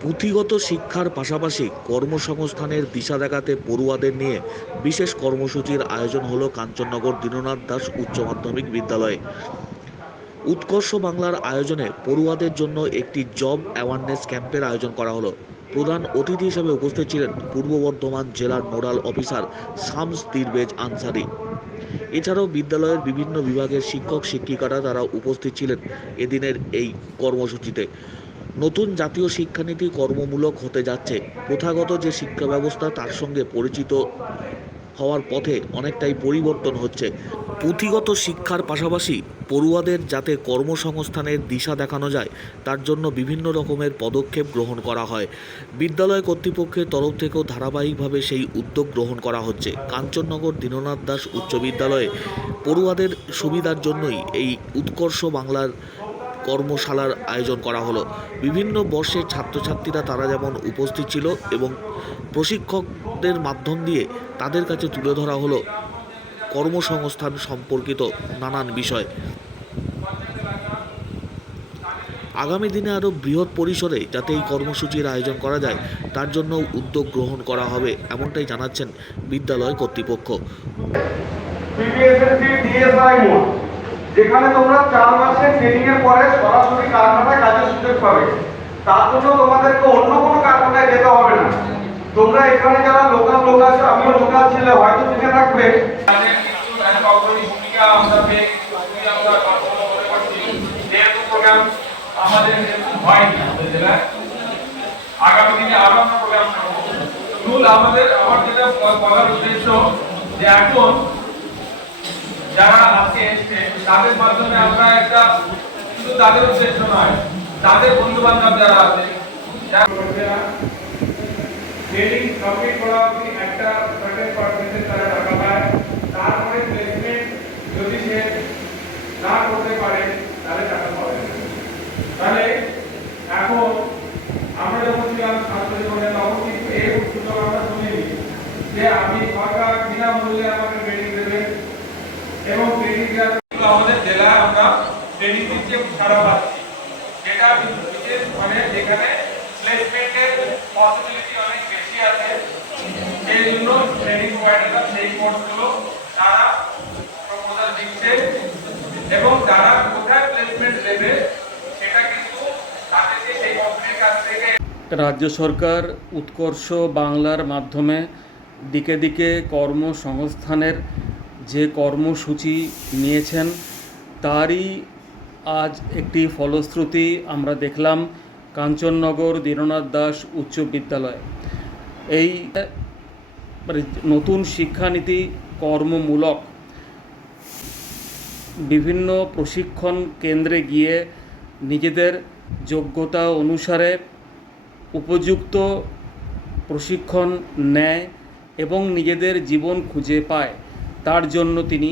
পুঁথিগত শিক্ষার পাশাপাশি কর্মসংস্থানের দিশা দেখাতে পড়ুয়াদের নিয়ে বিশেষ কর্মসূচির আয়োজন হলো কাঞ্চননগর দীননাথ দাস উচ্চ মাধ্যমিক বিদ্যালয়ে। উৎকর্ষ বাংলার আয়োজনে পড়ুয়াদের জন্য একটি জব অ্যাওয়ারনেস ক্যাম্পের আয়োজন করা হলো। প্রধান অতিথি হিসেবে উপস্থিত ছিলেন পূর্ব বর্ধমান জেলার নোডাল অফিসার শামস দিরবেজ আনসারি। এছাড়াও বিদ্যালয়ের বিভিন্ন বিভাগের শিক্ষক শিক্ষিকারা তারা উপস্থিত ছিলেন এদিনের এই কর্মসূচিতে। নতুন জাতীয় শিক্ষানীতি কর্মমূলক হতে যাচ্ছে। প্রথাগত যে শিক্ষা ব্যবস্থা তার সঙ্গে পরিচিত হওয়ার পথে অনেকটাই পরিবর্তন হচ্ছে। পুঁথিগত শিক্ষার পাশাপাশি পড়ুয়াদের যাতে কর্মসংস্থানের দিশা দেখানো যায়, তার জন্য বিভিন্ন রকমের পদক্ষেপ গ্রহণ করা হয়। বিদ্যালয় কর্তৃপক্ষের তরফ থেকেও ধারাবাহিকভাবে সেই উদ্যোগ গ্রহণ করা হচ্ছে। কাঞ্চননগর দীননাথ দাস উচ্চ বিদ্যালয়ে পড়ুয়াদের সুবিধার জন্যই এই উৎকর্ষ বাংলার কর্মশালার আয়োজন করা হলো। বিভিন্ন বর্ষের ছাত্রছাত্রীরা তারা যেমন উপস্থিত ছিল এবং প্রশিক্ষকদের মাধ্যম দিয়ে তাদের কাছে তুলে ধরা হলো কর্মসংস্থান সম্পর্কিত নানান বিষয়। আগামী দিনে আরও বৃহৎ পরিসরে যাতে এই কর্মসূচির আয়োজন করা যায়, তার জন্য উদ্যোগ গ্রহণ করা হবে, এমনটাই জানাচ্ছেন বিদ্যালয় কর্তৃপক্ষ। যেখানে তোমরা চার মাসের ট্রেনিং এর পরে সরাসরি কারখানায় কাজের সুযোগ পাবে। তার জন্য তোমাদেরকে অন্য কোনো কারখানায় যেতে হবে না। তোমরা এখানে যারা লোকাল লোক আছে, আমিও লোকাল ছেলে, হয়তো চিনে থাকবে আমাদের আমাদের আগামী দিনে আমাদের আমার যেটা বলার উদ্দেশ্য যে এখন যারা আজকে এসছে, তাদের মাধ্যমে আমরা একটা শুধু তাদের উদ্দেশ্য নয়, তাদের বন্ধু বান্ধব যারা আছে ট্রেনিং কমপ্লিট করা অবধি একটা সার্টেন পার্সেন্টেজ তারা টাকা পায় তারপরে প্লেসমেন্ট যদি সে না করতে পারে, তাহলে টাকা পাবে। তাহলে এখন আমরা যখন ছিলাম ছাত্র জীবনে তখন কিন্তু এই সুযোগ আমরা শুনিনি যে আমি সরকার বিনামূল্যে আমাকে ট্রেনিং দেবে এবং ট্রেনিং দেওয়ার কিন্তু আমাদের জেলায় আমরা ট্রেনিং সারা পাচ্ছি যেটা বিশেষ মানে যেখানে প্লেসমেন্টের পসিবিলিটি অনেক বেশি আছে, সেই জন্য ট্রেনিং প্রোভাইডাররা সেই কোর্সগুলো তারা প্রপোজাল দিচ্ছে এবং তারা কোথায় প্লেসমেন্ট দেবে সেটা কিন্তু তাদেরকে সেই কোম্পানির কাছ থেকে রাজ্য সরকার উৎকর্ষ বাংলার মাধ্যমে দিকে দিকে কর্মসংস্থানের যে কর্মসূচি নিয়েছেন, তারই আজ একটি ফলশ্রুতি আমরা দেখলাম কাঞ্চননগর দীননাথ দাস উচ্চ বিদ্যালয়। এই নতুন শিক্ষানীতি কর্মমূলক বিভিন্ন প্রশিক্ষণ কেন্দ্রে গিয়ে নিজেদের যোগ্যতা অনুসারে উপযুক্ত প্রশিক্ষণ নেয় এবং নিজেদের জীবন খুঁজে পায়, তার জন্য তিনি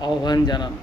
আহ্বান জানান।